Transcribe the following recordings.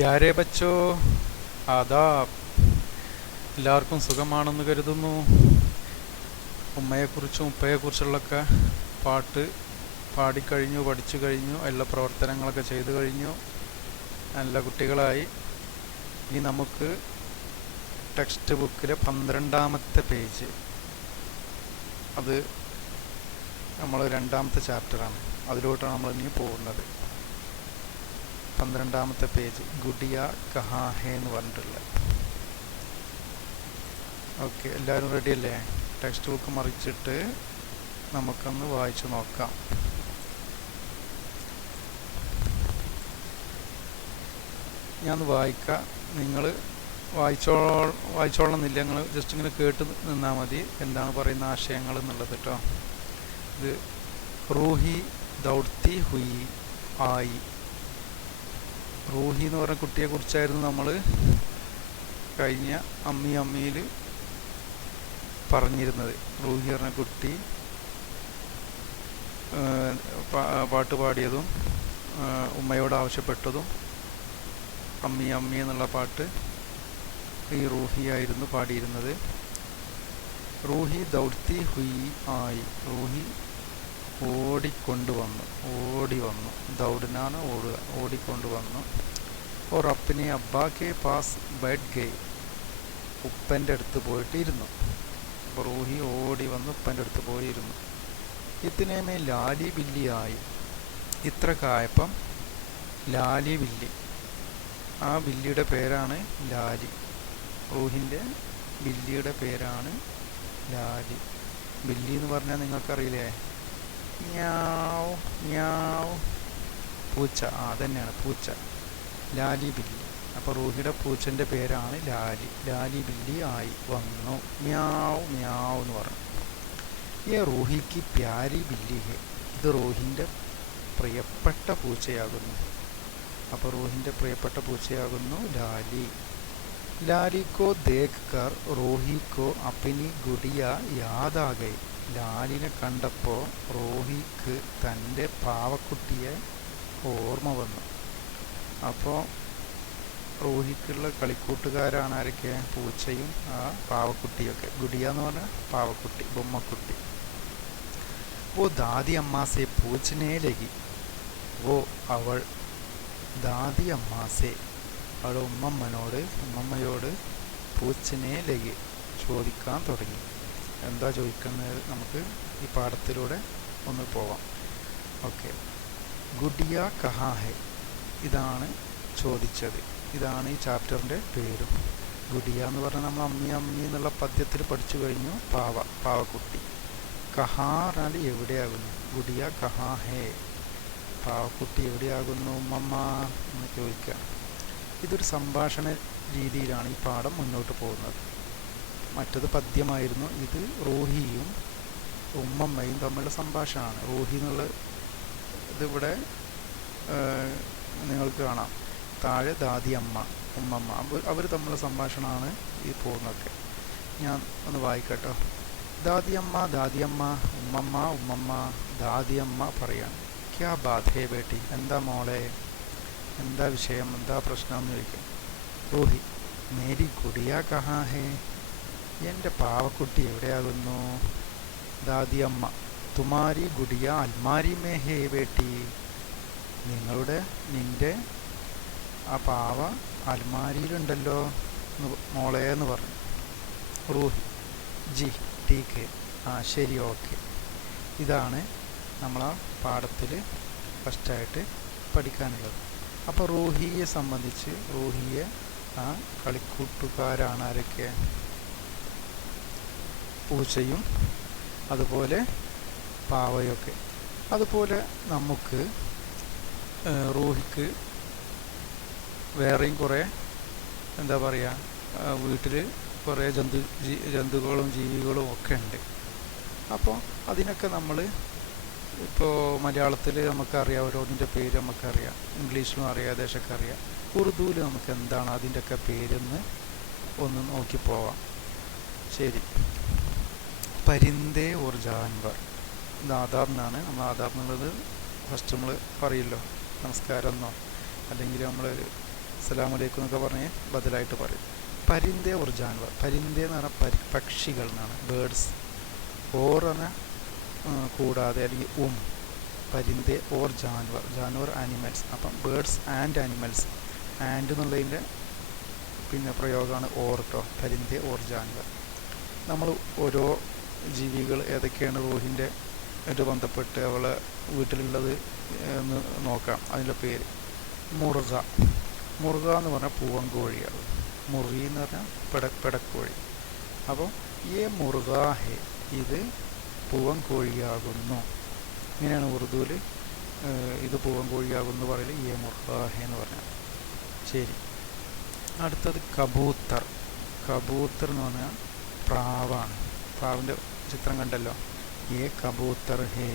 പ്യാരെ ബച്ചോ, ആദാബ്. എല്ലാവർക്കും സുഖമാണെന്ന് കരുതുന്നു. ഉമ്മയെക്കുറിച്ചും ഉപ്പയെക്കുറിച്ചുള്ളൊക്കെ പാട്ട് പാടിക്കഴിഞ്ഞു, പഠിച്ചു കഴിഞ്ഞു, എല്ലാ പ്രവർത്തനങ്ങളൊക്കെ ചെയ്തു കഴിഞ്ഞു, നല്ല കുട്ടികളായി. ഇനി നമുക്ക് ടെക്സ്റ്റ് ബുക്കിലെ 12ാമത്തെ പേജ്, അത് നമ്മൾ 2ാമത്തെ ചാപ്റ്ററാണ്, അതിലോട്ടാണ് നമ്മൾ ഇനി പോകുന്നത്. 12ാമത്തെ പേജ് ഗുഡിയ കഹാ ഹേ എന്ന് പറഞ്ഞിട്ടുള്ള. ഓക്കെ, എല്ലാവരും റെഡി അല്ലേ? ടെക്സ്റ്റ് ബുക്ക് മറിച്ചിട്ട് നമുക്കൊന്ന് വായിച്ചു നോക്കാം. ഞാൻ വായിക്കാം, നിങ്ങൾ വായിച്ചോളണമെന്നില്ല, നിങ്ങൾ ജസ്റ്റ് ഇങ്ങനെ കേട്ട് നിന്നാൽ മതി എന്താണ് പറയുന്ന ആശയങ്ങൾ എന്നുള്ളത് കേട്ടോ. ഇത് റൂഹി ദൗഡ്തി ഹുയി ആയി. റൂഹി എന്ന് പറഞ്ഞ കുട്ടിയെ കുറിച്ചായിരുന്നു നമ്മൾ കഴിഞ്ഞ അമ്മിയിൽ പറഞ്ഞിരുന്നത്. റൂഹി പറഞ്ഞ കുട്ടി പാട്ട് പാടിയതും ഉമ്മയോട് ആവശ്യപ്പെട്ടതും അമ്മി അമ്മി എന്നുള്ള പാട്ട് ഈ റൂഹി ആയിരുന്നു പാടിയിരുന്നത്. റൂഹി ദൗഡ്തി ഹുയി ആയി. റൂഹി ഓടി വന്നു. ദൗഡനാണ് ഓടുക, ഓടിക്കൊണ്ടുവന്നു. ഓർ അപ്പനെ അബ്ബാക്കെ പാസ് ബൈഠ് ഗയി. ഉപ്പൻ്റെ അടുത്ത് പോയിട്ട് ഇരുന്നു. അപ്പോൾ റൂഹി ഓടി വന്ന് ഉപ്പൻ്റെ അടുത്ത് പോയിരുന്നു. ഇതിനേമേ ലാലി ബില്ലി ആയി. ഇത്ര കായപ്പം ലാലി ബില്ലി, ആ ബില്ലിയുടെ പേരാണ് ലാലി. റൂഹിൻ്റെ ബില്ലിയുടെ പേരാണ് ലാലി. ബില്ലി എന്ന് പറഞ്ഞാൽ നിങ്ങൾക്കറിയില്ലേ, മ്യാവ് മ്യാവ്, പൂച്ച. അതന്നെയാണ് പൂച്ച, ലാലി ബില്ലി. അപ്പോൾ റൂഹിയുടെ പൂച്ചൻ്റെ പേരാണ് ലാലി. ലാലി ബില്ലി ആയി വന്നു, മ്യാവ് മ്യാവ് എന്ന് പറഞ്ഞു. ഈ റൂഹിക്ക് പ്യാരി ബില്ലി ഹെ. ഇത് റൂഹിൻ്റെ പ്രിയപ്പെട്ട പൂച്ചയാകുന്നു. അപ്പോൾ റൂഹിൻ്റെ പ്രിയപ്പെട്ട പൂച്ചയാകുന്നു ലാലി. ലാലിക്കോ ദേഖ് കർ റൂഹിക്കോ അപ്പനി ഗുഡിയ യാദാകെ. ലാലിനെ കണ്ടപ്പോൾ റൂഹിക്ക് തൻ്റെ പാവക്കുട്ടിയെ ഓർമ്മ വന്നു. അപ്പോൾ റൂഹിക്കുള്ള കളിക്കൂട്ടുകാരാണ് ആരൊക്കെ? പൂച്ചയും ആ പാവക്കുട്ടിയൊക്കെ. ഗുഡിയ എന്ന് പറഞ്ഞാൽ പാവക്കുട്ടി, ബൊമ്മക്കുട്ടി. ഓ ദാദി അമ്മാസെ പൂച്ചനെ ലഗി. ഓ അവൾ, ദാദി അമ്മാസെ അവളുടെ ഉമ്മമ്മയോട് പൂച്ചനെ ലഗി ചോദിക്കാൻ തുടങ്ങി. എന്താ ചോദിക്കുന്നത് നമുക്ക് ഈ പാഠത്തിലൂടെ ഒന്ന് പോവാം. ഓക്കെ, ഗുഡിയ കഹാ ഹെ, ഇതാണ് ചോദിച്ചത്. ഇതാണ് ഈ ചാപ്റ്ററിൻ്റെ പേരും. ഗുഡിയ എന്ന് പറഞ്ഞാൽ നമ്മൾ അമ്മി എന്നുള്ള പദ്യത്തിൽ പഠിച്ചു കഴിഞ്ഞു. പാവക്കുട്ടി. കഹാ പറഞ്ഞാൽ എവിടെയാകുന്നു. ഗുഡിയ കഹാ ഹേ, പാവക്കുട്ടി എവിടെയാകുന്നു ഉമ്മമ്മ എന്ന് ചോദിക്കുക. ഇതൊരു സംഭാഷണ രീതിയിലാണ് ഈ പാഠം മുന്നോട്ട് പോകുന്നത്. മറ്റത് പദ്യമായിരുന്നു. ഇത് റൂഹിയും ഉമ്മമ്മയും തമ്മിലുള്ള സംഭാഷണമാണ്. റൂഹി എന്നുള്ള ഇതിവിടെ നിങ്ങൾക്ക് കാണാം. താഴെ ദാദി അമ്മ, ഉമ്മമ്മ, അവർ തമ്മിലുള്ള സംഭാഷണമാണ് ഈ പോകുന്നതൊക്കെ. ഞാൻ ഒന്ന് വായിക്കട്ടോ. ദാദിയമ്മ, ഉമ്മമ്മ. ദാദിയമ്മ പറയാണ്, ക്യാ ബാത് ഹേ ബേട്ടി, എന്താ മോളെ, എന്താ വിഷയം, എന്താ പ്രശ്നം എന്ന് ചോദിക്കും. റൂഹി, മേരി ഗുഡിയ കഹാ ഹേ, എൻ്റെ പാവക്കുട്ടി എവിടെയാകുന്നു. ദാദിയമ്മ, തുമാരി ഗുഡിയ അൽമാരി മേ ഹേ ബേട്ടി, നിന്റെ ആ പാവ അൽമാരിയിലുണ്ടല്ലോ മോളെ എന്ന് പറഞ്ഞു. റൂഹി, ജി ടീക്ക് ഹേ, ആ ശരി, ഓക്കെ. ഇതാണ് നമ്മൾ ആ പാഠത്തിൽ ഫസ്റ്റായിട്ട് പഠിക്കാനുള്ളത്. അപ്പോൾ റൂഹിയെ സംബന്ധിച്ച്, റൂഹിയെ ആ കളിക്കൂട്ടുകാരാണ് ആരൊക്കെ? പൂച്ചയും അതുപോലെ പാവയൊക്കെ. അതുപോലെ നമുക്ക് റൂഹിക്ക് വേറെയും കുറേ എന്താ പറയുക, വീട്ടിൽ കുറേ ജന്തുക്കളും ജീവികളും ഒക്കെ ഉണ്ട്. അപ്പോൾ അതിനൊക്കെ നമ്മൾ ഇപ്പോൾ മലയാളത്തിൽ നമുക്കറിയാം, ഓരോന്നിൻ്റെ പേര് നമുക്കറിയാം, ഇംഗ്ലീഷിലും അറിയാം, ഏകദേശമൊക്കെ അറിയാം. ഉറുദുവിൽ നമുക്ക് എന്താണ് അതിൻ്റെയൊക്കെ പേരെന്ന് ഒന്ന് നോക്കി പോവാം. ശരി, പരിന്ദേ ഓർ ജാൻവർ, ഇത് ആദാബ് എന്നാണ്. നമ്മൾ ആദാബ് എന്നുള്ളത് ഫസ്റ്റ് നമ്മൾ പറയല്ലോ, നമസ്കാരം എന്നോ അല്ലെങ്കിൽ നമ്മൾ അസ്സലാമു അലൈക്കും എന്നൊക്കെ പറഞ്ഞ് ബദലായിട്ട് പറയും. പരിന്തേ ഓർ ജാൻവർ, പരിന്തേ എന്ന് പറഞ്ഞാൽ പക്ഷികൾ എന്നാണ്, ബേഡ്സ്. ഓർ പറഞ്ഞാൽ കൂടാതെ, അല്ലെങ്കിൽ പരിന്തേ ഓർ ജാൻവർ, ജാൻവർ ആനിമൽസ്. അപ്പം ബേഡ്സ് ആൻഡ് ആനിമൽസ്, ആൻഡ് എന്നുള്ളതിൻ്റെ പിന്നെ പ്രയോഗമാണ് ഓർ കേട്ടോ, പരിന്തേ ഓർ ജാൻവർ. നമ്മൾ ഓരോ ജീവികൾ ഏതൊക്കെയാണ് റൂഹിൻ്റെ ആയിട്ട് ബന്ധപ്പെട്ട് അവളെ വീട്ടിലുള്ളത് എന്ന് നോക്കാം. അതിൻ്റെ പേര് മുറുക. മുറുക എന്ന് പറഞ്ഞാൽ പൂവൻകോഴിയാണ്. മുറി എന്ന് പറഞ്ഞാൽ പെടക്കോഴി. അപ്പോൾ ഈ മുറുക ഹെ, ഇത് പൂവൻകോഴിയാകുന്നു. ഇങ്ങനെയാണ് ഉറുദുവിൽ ഇത് പൂവൻകോഴിയാകുന്നു പറയൽ, ഈ മുറുക ഹെ എന്ന് പറഞ്ഞാൽ. ശരി, അടുത്തത് കബൂത്തർ. കബൂത്തർ എന്ന് പറഞ്ഞാൽ പ്രാവാണ്. പ്രാവിൻ്റെ ചിത്രം കണ്ടല്ലോ. ഏ കബൂത്തർ ഹേ,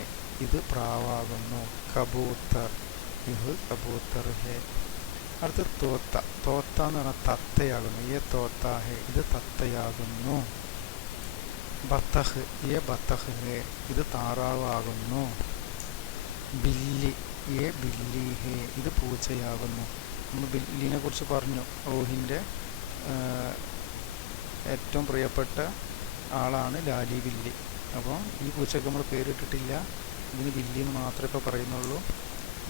ഇത് പ്രാവാകുന്നു. കബൂത്തർ, ഇത് കബൂത്തർ ഹേ. അടുത്ത തോത്ത. തോത്ത എന്ന് പറഞ്ഞാൽ തത്തയാകുന്നു. ഏ തോത്ത ഹേ, ഇത് തത്തയാകുന്നു. ബത്തഹ്, ഏ ബത്തഹ് ഹേ, ഇത് താറാവാകുന്നു. ബില്ലി, ഏ ബില്ലി ഹേ, ഇത് പൂച്ചയാകുന്നു. നമ്മൾ ബില്ലിനെ കുറിച്ച് പറഞ്ഞു. റൂഹിൻ്റെ ഏറ്റവും പ്രിയപ്പെട്ട ആളാണ് ലാലി ബില്ലി. അപ്പോൾ ഈ പൂച്ചയ്ക്ക് നമ്മൾ പേരിട്ടിട്ടില്ല, ഇതിന് ബില്ലി എന്ന് മാത്രമേ ഇപ്പോൾ പറയുന്നുള്ളൂ.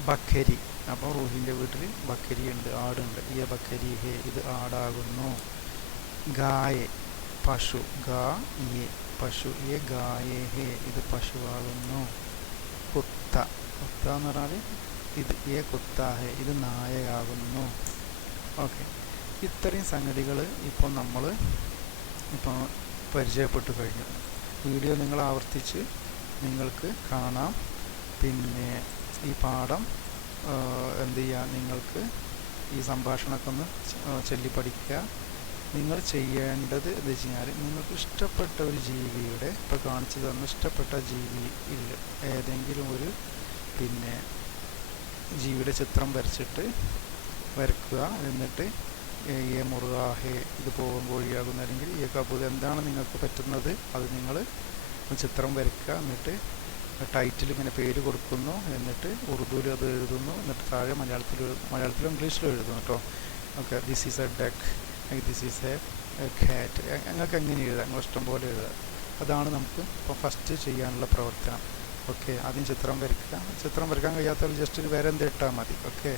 ബക്കരി, അപ്പോൾ റൂഹിൻ്റെ വീട്ടിൽ ബക്കരി ഉണ്ട്, ആടുണ്ട്. ഈ ബക്കരി ഹേ, ഇത് ആടാകുന്നു. ഗായെ, പശു. ഗാ യെ, പശു. ഏ ഗായേ ഹേ, ഇത് പശുവാകുന്നു. കുത്ത. കുത്ത എന്ന് പറഞ്ഞാൽ ഇത് ഏ കുത്ത ഹേ, ഇത് നായയാകുന്നു. ഓക്കെ, ഇത്രയും സംഗതികൾ ഇപ്പോൾ നമ്മൾ പരിചയപ്പെട്ടു കഴിഞ്ഞു. വീഡിയോ നിങ്ങൾ ആവർത്തിച്ച് നിങ്ങൾക്ക് കാണാം. പിന്നെ ഈ പാഠം എന്ത് ചെയ്യുക, നിങ്ങൾക്ക് ഈ സംഭാഷണമൊക്കെ ഒന്ന് ചൊല്ലി പഠിക്കുക. നിങ്ങൾ ചെയ്യേണ്ടത് എന്താ വെച്ച് കഴിഞ്ഞാൽ, നിങ്ങൾക്ക് ഇഷ്ടപ്പെട്ട ഒരു ജീവിയുടെ, ഇപ്പോൾ കാണിച്ചു തന്ന ഇഷ്ടപ്പെട്ട ജീവിയിൽ ഏതെങ്കിലും ഒരു പിന്നെ ജീവിയുടെ ചിത്രം വരയ്ക്കുക. എന്നിട്ട് ഏ മുറുക ഹേ, ഇത് പൂവൻകോഴിയാകുന്നു, അല്ലെങ്കിൽ ഈ കബൂത്, എന്താണ് നിങ്ങൾക്ക് പറ്റുന്നത് അത് നിങ്ങൾ ചിത്രം വരയ്ക്കുക. എന്നിട്ട് ടൈറ്റിൽ ഇങ്ങനെ പേര് കൊടുക്കുന്നു, എന്നിട്ട് ഉറുദുവിൽ അത് എഴുതുന്നു, എന്നിട്ട് താഴെ മലയാളത്തിലും ഇംഗ്ലീഷിലും എഴുതുന്നു കേട്ടോ. Okay, this is A duck, this is A cat. ഞങ്ങൾക്ക് എങ്ങനെ എഴുതാം, നിങ്ങൾ ഇഷ്ടം പോലെ എഴുതുക. അതാണ് നമുക്ക് ഇപ്പോൾ ഫസ്റ്റ് ചെയ്യാനുള്ള പ്രവർത്തനം. ഓക്കെ, ആദ്യം ചിത്രം വരയ്ക്കുക. ചിത്രം വരയ്ക്കാൻ കഴിയാത്തവർ ജസ്റ്റ് ഒരു വര എന്ത് ഇട്ടാൽ മതി. ഓക്കെ.